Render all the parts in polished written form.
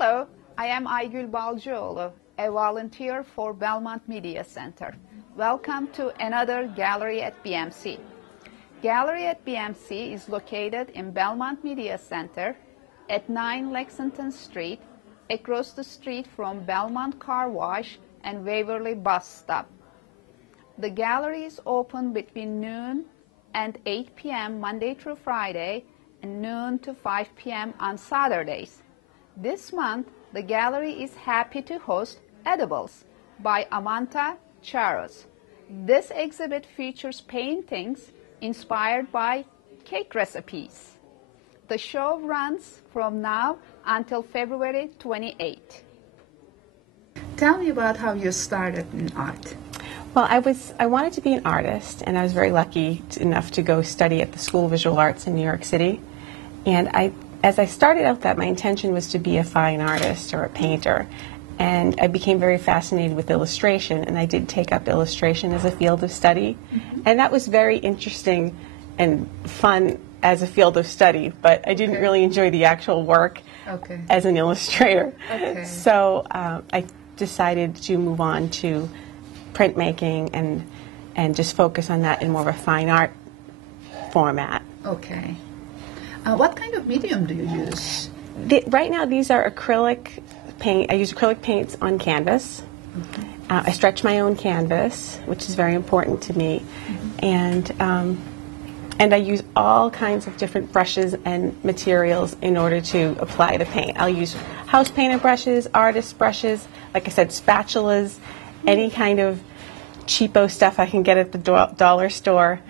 Hello, I am Aygül Balcıoğlu, a volunteer for Belmont Media Center. Welcome to another gallery at BMC. Gallery at BMC is located in Belmont Media Center at 9 Lexington Street, across the street from Belmont Car Wash and Waverly Bus Stop. The gallery is open between noon and 8 p.m. Monday through Friday and noon to 5 p.m. on Saturdays. This month, the gallery is happy to host Edibles by Amantha Tsaros. This exhibit features paintings inspired by cake recipes. The show runs from now until February 28. Tell me about how you started in art. Well, I wanted to be an artist, and I was very lucky enough to go study at the School of Visual Arts in New York City. And as I started out that, my intention was to be a fine artist or a painter. And I became very fascinated with illustration, and I did take up illustration as a field of study. And that was very interesting and fun as a field of study, but I didn't really enjoy the actual work as an illustrator. So I decided to move on to printmaking and just focus on that in more of a fine art format. Okay. What kind of medium do you use? Right now, these are acrylic paint. I use acrylic paints on canvas. I stretch my own canvas, which is very important to me, and I use all kinds of different brushes and materials in order to apply the paint. I'll use house painter brushes, artist brushes, like I said, spatulas, any kind of cheapo stuff I can get at the dollar store,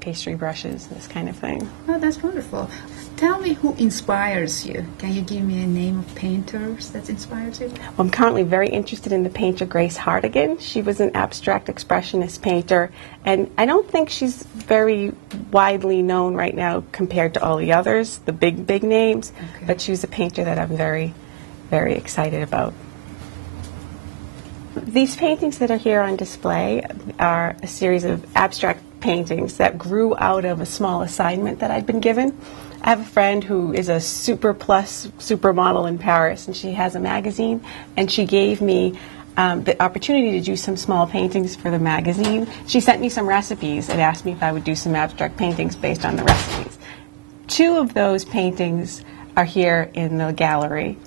pastry brushes, this kind of thing. Oh, that's wonderful. Tell me who inspires you. Can you give me a name of painters that inspires you? Well, I'm currently very interested in the painter Grace Hartigan. She was an abstract expressionist painter, and I don't think she's very widely known right now compared to all the others, the big names, but she was a painter that I'm very, very excited about. These paintings that are here on display are a series of abstract paintings that grew out of a small assignment that I'd been given. I have a friend who is a supermodel in Paris, and she has a magazine, and she gave me the opportunity to do some small paintings for the magazine. She sent me some recipes and asked me if I would do some abstract paintings based on the recipes. 2 of those paintings are here in the gallery,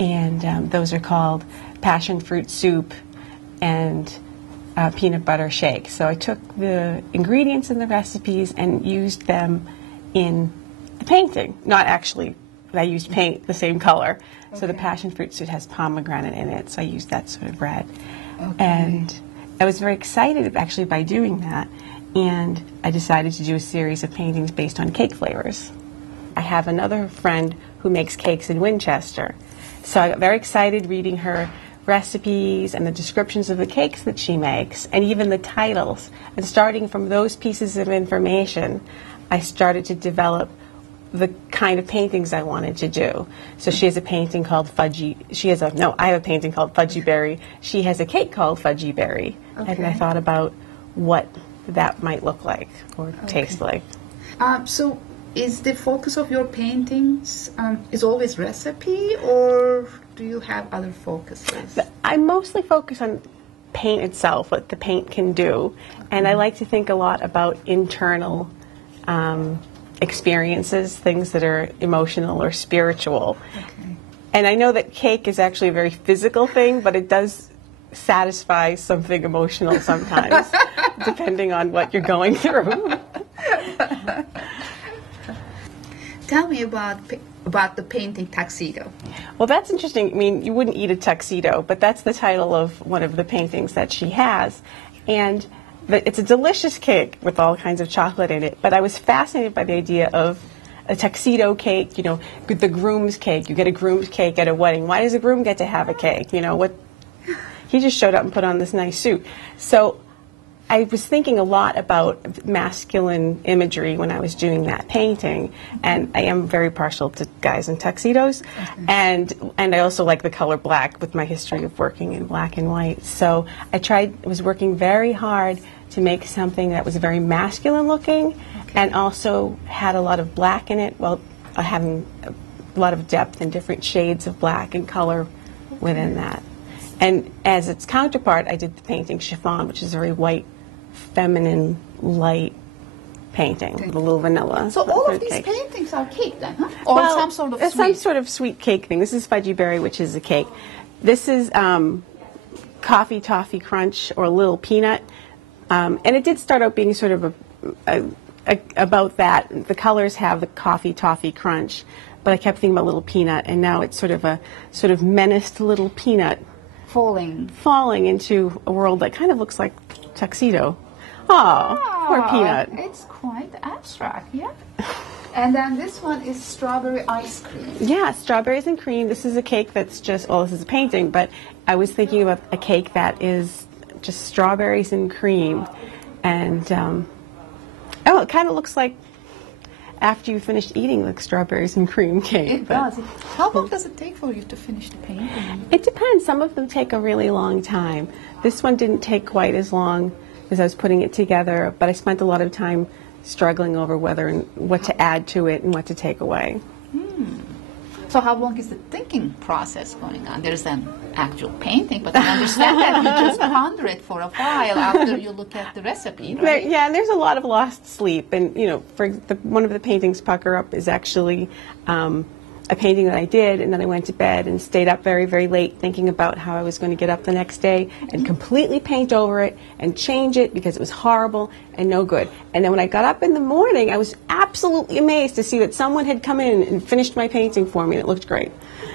and those are called Passion Fruit Soup and Peanut Butter Shake. So I took the ingredients in the recipes and used them in the painting. Not actually, but I used paint the same color. So the Passion Fruit Soup has pomegranate in it, so I used that sort of red. And I was very excited actually by doing that, and I decided to do a series of paintings based on cake flavors. I have another friend who makes cakes in Winchester, so I got very excited reading her recipes and the descriptions of the cakes that she makes, and even the titles. And starting from those pieces of information, I started to develop the kind of paintings I wanted to do. So she has a painting called I have a painting called Fudgy Berry. She has a cake called Fudgy Berry. And I thought about what that might look like or taste like. So is the focus of your paintings is always recipe, or do you have other focuses? I mostly focus on paint itself, what the paint can do, and I like to think a lot about internal experiences, things that are emotional or spiritual. And I know that cake is actually a very physical thing, but it does satisfy something emotional sometimes, depending on what you're going through. Tell me about the painting Tuxedo. Well, that's interesting. I mean, you wouldn't eat a tuxedo, but that's the title of one of the paintings that she has. And it's a delicious cake with all kinds of chocolate in it. But I was fascinated by the idea of a tuxedo cake, you know, the groom's cake. You get a groom's cake at a wedding. Why does a groom get to have a cake? You know, what? He just showed up and put on this nice suit. So I was thinking a lot about masculine imagery when I was doing that painting, and I am very partial to guys in tuxedos, and I also like the color black with my history of working in black and white. So I was working very hard to make something that was very masculine looking and also had a lot of black in it, while having a lot of depth and different shades of black and color within that. And as its counterpart, I did the painting Chiffon, which is a very white, feminine, light painting with a little vanilla. So all of these cake. paintings are cake then, huh? Or Well, some sort of it's sweet? some sort of sweet cake thing. This is fudgy berry, which is a cake. This is coffee toffee crunch or little peanut. And it did start out being sort of about that. The colors have the coffee toffee crunch, but I kept thinking about little peanut, and now it's sort of menaced little peanut falling into a world that kind of looks like tuxedo. Oh, poor peanut. It's quite abstract, yeah. And then this one is strawberry ice cream. Yeah, strawberries and cream. This is a cake that's just, well, this is a painting, but I was thinking about a cake that is just strawberries and cream. And, oh, it kind of looks like after you finish eating like strawberries and cream cake. It does. How long does it take for you to finish the painting? It depends. Some of them take a really long time. This one didn't take quite as long as I was putting it together, but I spent a lot of time struggling over whether and what to add to it and what to take away. So how long is the thinking process going on? There's an actual painting, but I understand that you just ponder it for a while after you look at the recipe, right? Yeah, and there's a lot of lost sleep. And, you know, one of the paintings, Pucker Up, is actually a painting that I did, and then I went to bed and stayed up very, very late thinking about how I was going to get up the next day and completely paint over it and change it because it was horrible and no good. And then when I got up in the morning, I was absolutely amazed to see that someone had come in and finished my painting for me, and it looked great.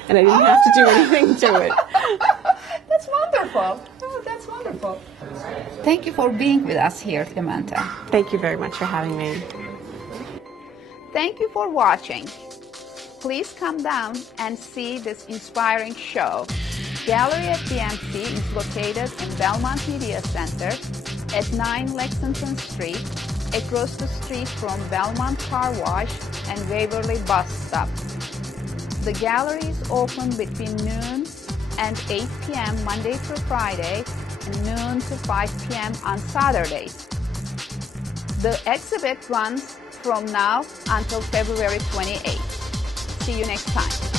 And I didn't have to do anything to it. That's wonderful. Oh, that's wonderful. Thank you for being with us here, Amantha. Thank you very much for having me. Thank you for watching. Please come down and see this inspiring show. Gallery at BMC is located in Belmont Media Center at 9 Lexington Street, across the street from Belmont Car Wash and Waverly Bus Stop. The gallery is open between noon and 8 p.m. Monday through Friday and noon to 5 p.m. on Saturdays. The exhibit runs from now until February 28th. See you next time.